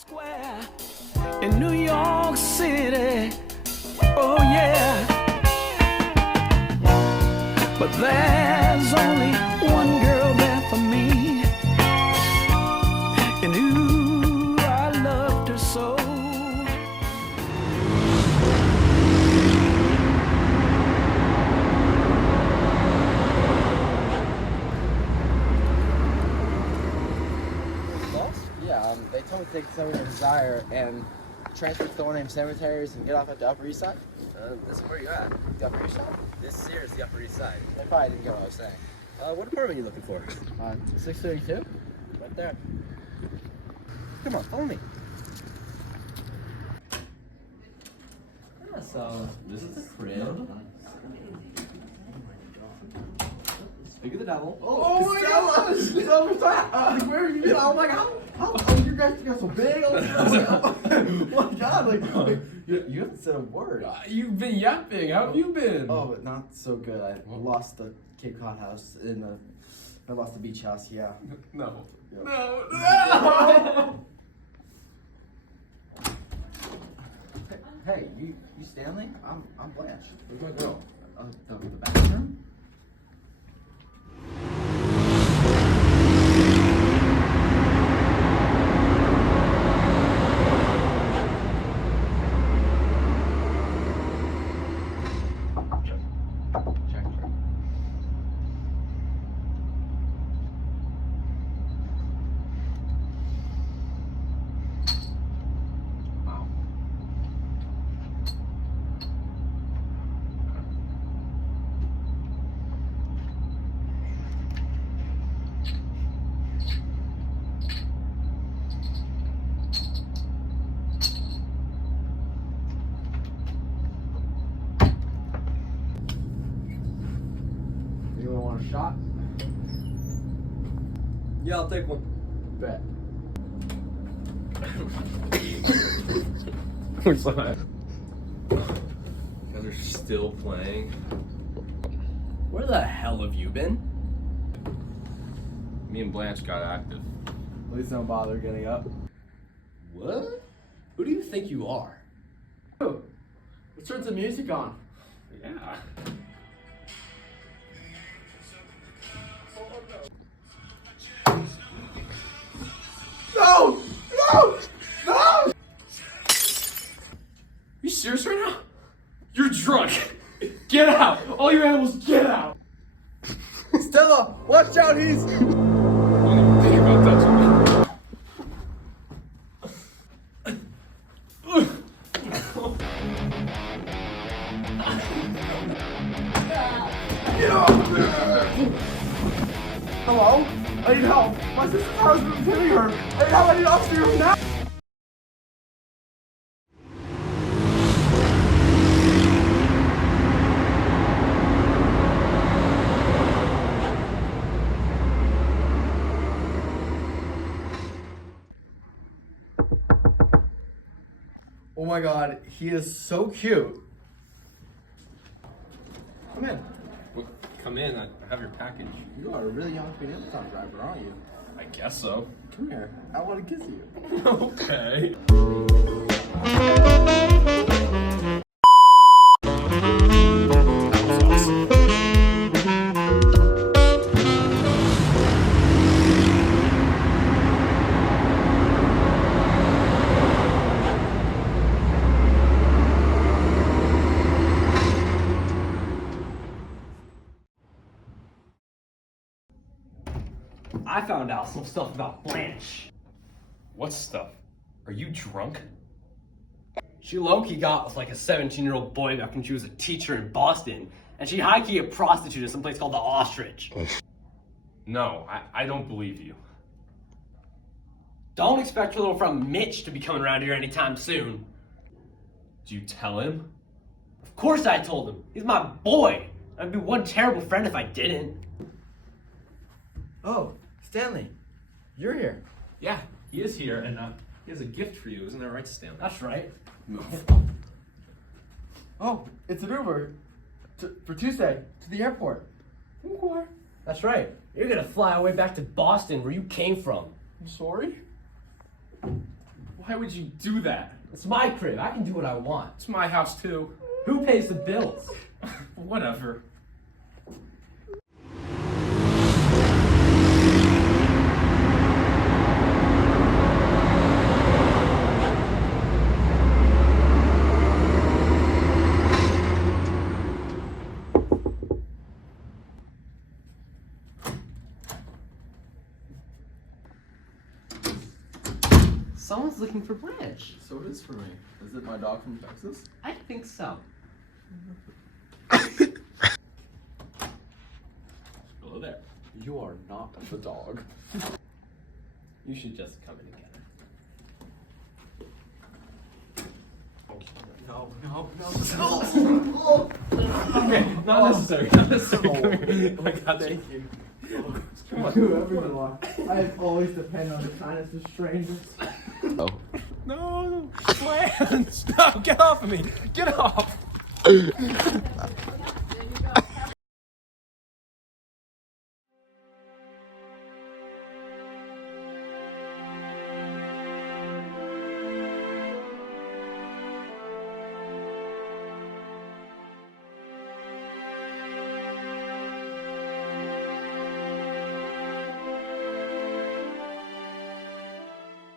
Square in New York City, oh yeah. But there's only one girl there for me, and ooh, I loved her so. Yeah, they told me to take Cemetery of Desire and transfer to the one named Cemeteries and get off at the Upper East Side. This is where you at. The Upper East Side? This here is the Upper East Side. They probably didn't get what I was saying. What apartment are you looking for? 632? Right there. Come on, follow me. Yeah, so this is the crib. Speak of the devil. Oh my gosh! So what's that? Where have you been? Oh my god! How you guys got so big? Oh my god! Like you haven't said a word. You've been yapping. How have you been? Oh, but not so good. I lost the Cape Cod house I lost the beach house. Yeah. No. Yep. No. Hey, you Stanley? I'm Blanche. Where's my girl? The bathroom. Anyone want a shot? Yeah, I'll take one. Bet. What's that? You guys are still playing? Where the hell have you been? Me and Blanche got active. Please don't bother getting up. What? Who do you think you are? Oh, let's turn some music on. Yeah. No! No! No! You serious right now? You're drunk. Get out. All you animals, get out. Stella, watch out! He's. Don't even think about touching me. Get off there! Hello? I need help. My sister's husband's hitting her. I need help. I need upstairs now. Oh my god, he is so cute. Come in. Well, come in. I have your package. You are a really young Queen Amazon driver, aren't you? I guess so. Come here. I want to kiss you. Okay. I found out some stuff about Blanche. What stuff? Are you drunk? She low-key got with like a 17-year-old boy back when she was a teacher in Boston, and she high-key a prostitute at some place called the Ostrich. No, I don't believe you. Don't expect your little friend Mitch to be coming around here anytime soon. Did you tell him? Of course I told him. He's my boy. I'd be one terrible friend if I didn't. Oh, Stanley, you're here. Yeah, he is here, and he has a gift for you. Isn't that right, Stanley? That's right. Move. Oh, it's an Uber for Tuesday to the airport. Okay. That's right. You're gonna fly away back to Boston where you came from. I'm sorry. Why would you do that? It's my crib. I can do what I want. It's my house too. Who pays the bills? Whatever. Someone's looking for Blanche. So it is for me. Is it my dog from Texas? I think so. Hello there. You are not the dog. You should just come in together. No. Okay, not necessary. Not necessary. Come here. I got you. you. Come on. Whoever you are, I have always depended on the kindness of strangers. No, plans. No, get off of me. Get off.